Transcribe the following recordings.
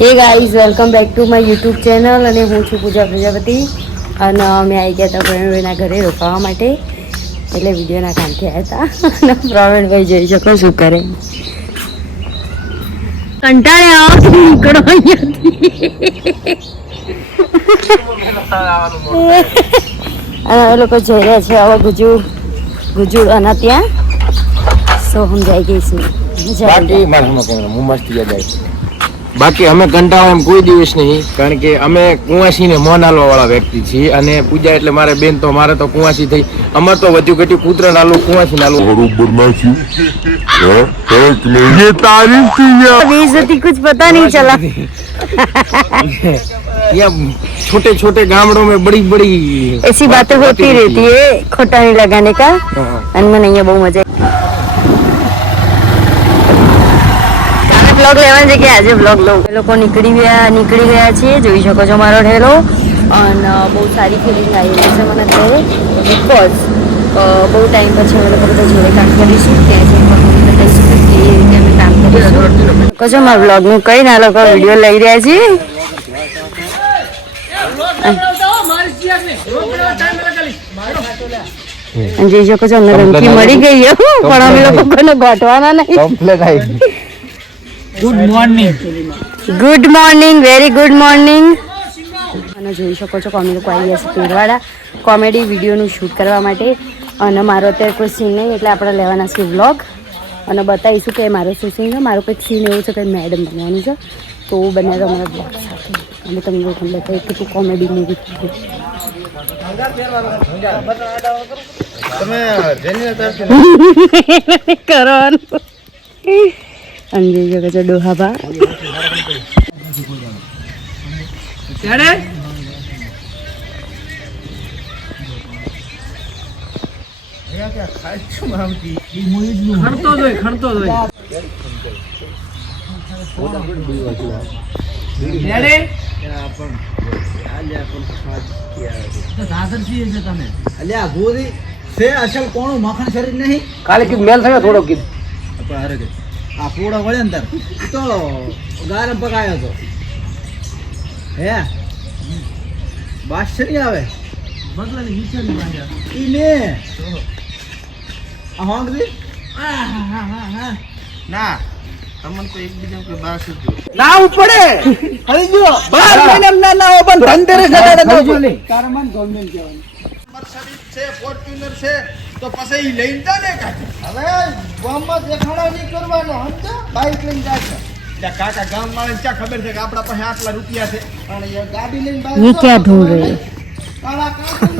Hey guys, welcome back to my YouTube channel અને હું છું પૂજા પ્રજાપતિ અને અમે આવી ગયા હતા પ્રવીણભાઈના ઘરે રોકાવા માટે એટલે વિડીયોના કામથી આવ્યા હતા અને પ્રવીણભાઈ જોઈ શકો શું કરે કંટાળે આવો નીકળો અહીંયાથી અને લોકો જઈ રહ્યા છે હવે ગુજુડ અને ત્યાં સો સમજાઈ ગઈશું બાકી અમે કંટાળો એમ કોઈ દિવસ નહીં, કારણ કે અમે કુંવાસીને મોં નાલવા વાળા વ્યક્તિ છીએ અને પૂજા એટલે મારે બેન તો મારે તો કુંવાસી થઈ, અમાર તો વધુ ઘટ્યું પુત્ર નાલું કુંવાસી નાલું बरोबर नाची ये तारीफ थी बेइज्जती कुछ पता नहीं चला या छोटे छोटे गामड़ों में बड़ी बड़ी ऐसी बातें होती रहती है खोटा नहीं लगाने का અને મને અહીંયા બહુ મજા બ્લોગ લેવાની જગ્યાએ આજે બ્લોગ લઉં. એ લોકો નીકળી ગયા છે, જોઈ શકો છો મારો ઠેલો અને બહુ સારી ફિલિંગ આવી રહી છે મને અત્યારે બિકોઝ બહુ ટાઈમ પછી અમે લોકો બધા જોડે કામ કરીશું, ત્યાં જઈને બતાવીશું કે કેવી રીતે અમે કામ કરીશું. કહો મારા બ્લોગનું કંઈ ના લોકો વિડીયો લઈ રહ્યા છીએ. જોઈ શકો છો અમને ધમકી મળી ગઈ પણ અમે લોકો કોઈને ગોઠવાના નહીં. Good morning very good morning. અને જોઈ શકો છો કે અમે લોકો આવી ગયા છે પેરવાડા કોમેડી વિડીયોનું શૂટ કરવા માટે અને મારો અત્યારે કોઈ સીન નહીં એટલે આપણે લેવાના છે વ્લોગ અને બતાવીશું કે મારો શું સીન છે. મારો કંઈક સીન એવું છે કે મેડમ બનવાનું છે તો બનાવ્યો અમારા બ્લોગ સાથે અને તમને લોકોને બતાવી કેટલું કોમેડી મૂવી કરવાનું અને જોઈ શકો છો ડોહાબા કોણ મખણ શરીર નહીં કાલે કીધું મેલ થયો થોડો કીધું આ પૂડો વળે અંદર તો ગારમ પકાયો હતો હે બાદશાહ નહીં આવે બદલાની વિચારી માંગ્યા ઈ ને આ હોંગરી ના તમને તો એકબીજા કોઈ બાસ ના ઉપડે હરી જો 12 મહિના ના ઓ પણ ધનતેરસ નડાડે ના કારમાન ગવર્નમેન્ટ કહેવાનું મર્સિડીઝ છે ફોર્ચ્યુનર છે તો પછી ઈ લઈને જા ને કાકા હવે ગામમાં દેખાડો નહીં કરવાનો સમજો બાઈક લઈને જાય ત્યાં કાકા ગામ વાળાને ક્યાં ખબર છે કે આપણા પાસે આટલા રૂપિયા છે અને એ ગાડી લઈને બાઈક ये क्या ढूंढ रहे हैं કાળા કાકા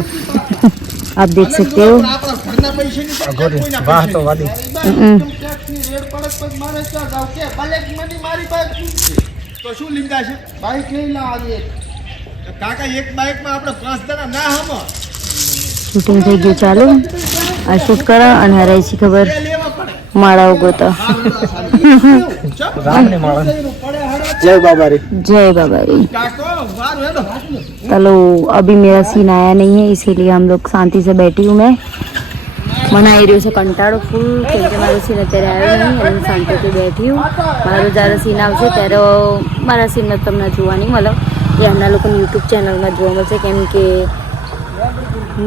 आप देख सकते हो. આપણા ઘરના પૈસાની કોઈના વાહ તો વાદી ટેક્સની રેડ પડત પર મારે ક્યાં જાવ કે બ્લેક મની મારી પાસે તો શું લીધા છે બાઈક લઈને લાવી કાકા એક બાઈકમાં આપણે 5 જણા ના હમ શૂટિંગ થઈ ગયું ચાલુ આ શૂટ કરા અને હરાઈશી ખબર માળાઓ ગોતા. જય બાબારી जय बाबा रे. કાકો વાર હેડો चलो अभी मेरा सीन आया नहीं है इसीलिए हम लोग शांति से बैठी हूँ मैं. મને આવી રહ્યો છે કંટાળો ફૂલ કેમ કે મારો સીન અત્યારે આવ્યો નહીં અને હું શાંતિથી બેઠી હું. મારો જ્યારે સીન આવશે ત્યારે મારા સીન તમને જોવા નહીં મળે, એ એમના લોકોની યુટ્યુબ ચેનલમાં જોવા મળશે કેમ કે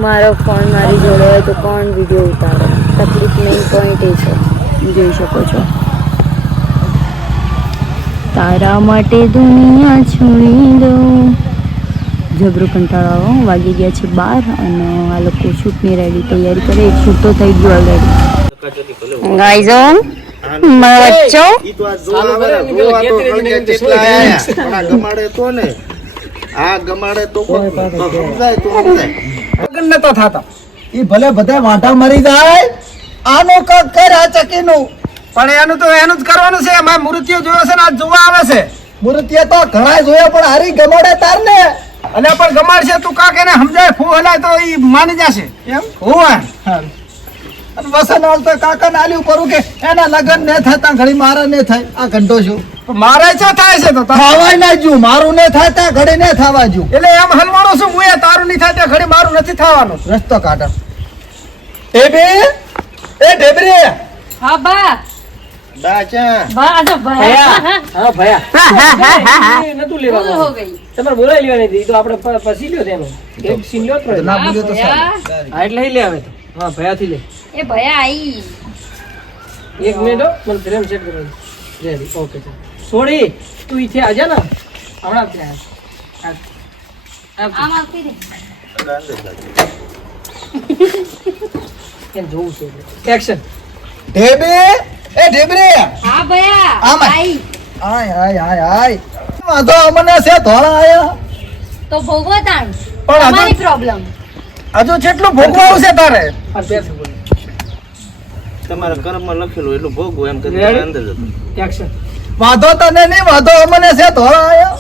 મારો ફોન મારી જોડે હોય તો કોણ વિડીયો ઉતારે. તકલીફ મેઇન પોઈન્ટ એ છે, જોઈ શકો છો. તારા માટે દુનિયા છોડી દઉં. જબરો કંટાળો વાગી ગયા છે 12 અને આ લોકો શૂટની રેડી તૈયારી કરે. એક શૂટ તો થઈ ગયું ઓલરેડી. ગાઈઝ ઓન મારા બચ્ચો ઈ તો આ જોવા કેટલા આયા આ ગમાડે તો ને આ ગમાડે તો સમજાય તો સમજાય લગન નતા થાતા ઈ ભલે બધા વાંઢા મરી જાય આનો કાક કર આ ચકીનું પણ એનું તો એનું જ કરવાનું છે. મેં મૂર્તિઓ જોયો છે ને આજ જોવા આવે છે. મૂર્તિઓ તો ઘણા જોયા પણ હારી ગમાડે તાર ને અને પણ ગમાડશે તું કાક એને સમજાય ફૂ હલાય તો ઈ માની જશે એમ હું અને વસનાલ તો કાકા નાલ્યું કરું કે એના લગન ને થતા ઘડી મારા ને થાય આ ઘંટો છું મારે શું થાય છે તો થવાય ના જો મારું ને થાય ત્યાં ઘડી ને થવા જો એટલે એમ હલવાણો છું હું એ તારું નહીં થાય ત્યાં ઘડી મારું નથી થવાનું રસ્તો કાઢો એ બે એ ઢેબરી હા બા બાચા હા ભયા નતું ભૂલ લેવાનું હો ગઈ તમારે બોલાવી લેવાની હતી તો આપણે પછી લ્યો તેનો એક સીન લ્યો તો ના બોલ્યો તો ભયા હા એટલે લઈ લે હવે તો હા ભયાથી લે એ ભયા આઈ એક મિનિટ હો, મને ફ્રેમ સેટ કરવાનું રેડી ઓકે ચાલ સોડી તું ઈથે આજા ને હમણાં ત્યાં આમ આવતી રે કેમ જોવું છે એક્શન ઢેબે એ ઢેબરે હા ભયા આમ આય. આઈ આય આય આય આય વાંધો અમને છે ધોળા આયા તો ભોગવો તાણ પણ તમારી પ્રોબ્લેમ હજુ કેટલું ભોગવાવું છે તારે આ પેસે બોલ તમારા કર્મમાં લખેલું એટલું ભોગવું એમ કરી Ready? અંદર જતું એક્શન વાંધો તને નહીં વાંધો અમને છે ધોળા આયા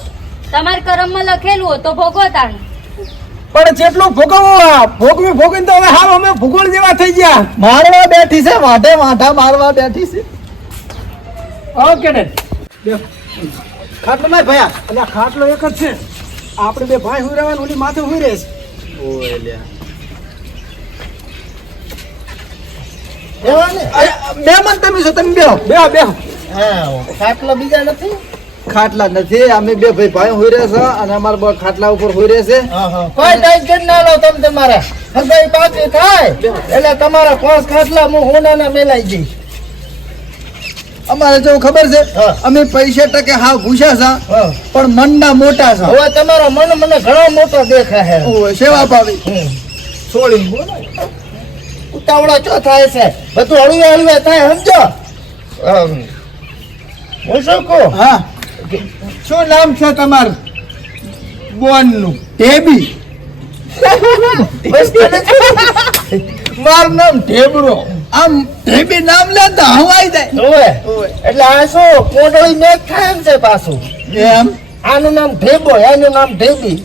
તમારા કર્મમાં લખેલું હોય તો ભોગવો તાણ પણ જેટલું ભોગવવું ભોગવીને તો હવે હાલ અમે ભૂગોળ જેવા થઈ ગયા મારવા બેઠી છે વાઢે વાઢા મારવા બેઠી છે ઓકે ડન ખાટલો નહીં ભયા એટલે ખાટલો એક જ છે આપણે બે ભાઈ હુઈ રહેવાનું ઓલી માથે હુઈ રહેશે ઓય લ્યા મહેમાન તમે છો તમે બેહો બેહો બેહો હા ખાટલા બીજા નથી ખાટલા નથી અમે બે ભાઈ હુઈ રહેશે અને અમારા બે ખાટલા ઉપર હુઈ રહેશે કોઈ ટેન્શન ના લો તમે તમારા હગાઈ પાછી થાય એટલે તમારા 5 ખાટલા હું હોનાના મેલાઈ જઈશ અમારે જો ખબર છે હા. અમે પૈસા ટકે હા ભૂસા છે હા. પણ મનના મોટા છે હવે તમારો મન મને ઘણો મોટો દેખાય છે ઓય, સેવા પાવી છોડી બોલો ઉતાવળો ચો થાય છે બધું હળવે હળવે થાય સમજો હું શું કહું હા શું નામ છે તમારું બોન નું ટેબી બસ તને મારું નામ ઢેબરો આમ ઢેબી નામ લે તો હવાઈ જાય ઓય એટલે આ શું કોડોઈ મેચ થાય એમ છે પાછું એમ આનું નામ ઢેબો એનું નામ ઢેબી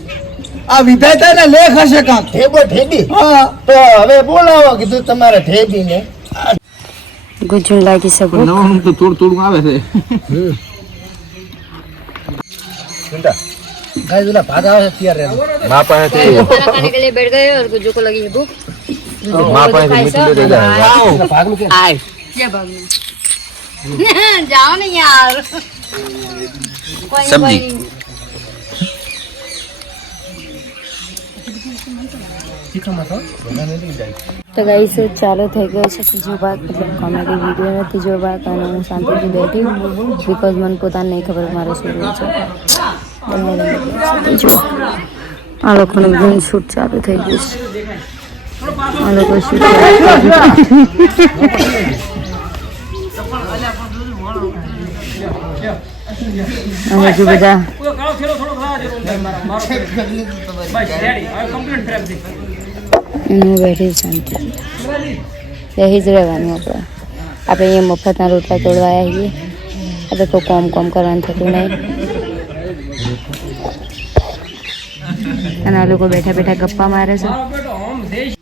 આ વિધાતાના લેખ હશે કાંક ઢેબો ઢેબી હા તો હવે બોલાવો કીધું તમારે ઢેબી ને ગુજુન લાગી શકો નવું તો થોડું થોડું આવે છે ગાય ઓલા ભાગ આવે છે તૈયાર રહેવાનું મા પાસેથી खाना खाने के लिए बैठ गए और गुज्जू को लगी है भूख મા પાસેથી મીઠું લેતો જાય ભાગનું કે क्या भाग में जाओ ना यार कोई सब्जी। नहीं તો ગાઈસ ચાલુ થઈ ગયો છે ત્રીજો ભાગ મતલબ કોમેડી વિડીયોનો ત્રીજો ભાગ અને હું શાંતિથી બેઠી બિકોઝ મને પોતાને નહીં ખબર મારે શું રહ્યું છે બંને ત્રીજો આ લોકોનું ગ્રીન શૂટ ચાલુ થઈ ગયું છે આ લોકો શૂટ અને હજુ બધા કાળો થેલો થોડો ખાવા જેવો મારો બસ રેડી હવે કમ્પ્લીટ ફ્રેમ છે હું બેઠી શાંતિ બેસી જ રહેવાનું આપણે અહીંયા મફતના રોટલા તોડવા આવ્યા છીએ આપણે તો કોમ કરવાનું થતું નહીં અને આ લોકો બેઠા બેઠા ગપ્પા મારે છે મારો બેટો હોમ દેશ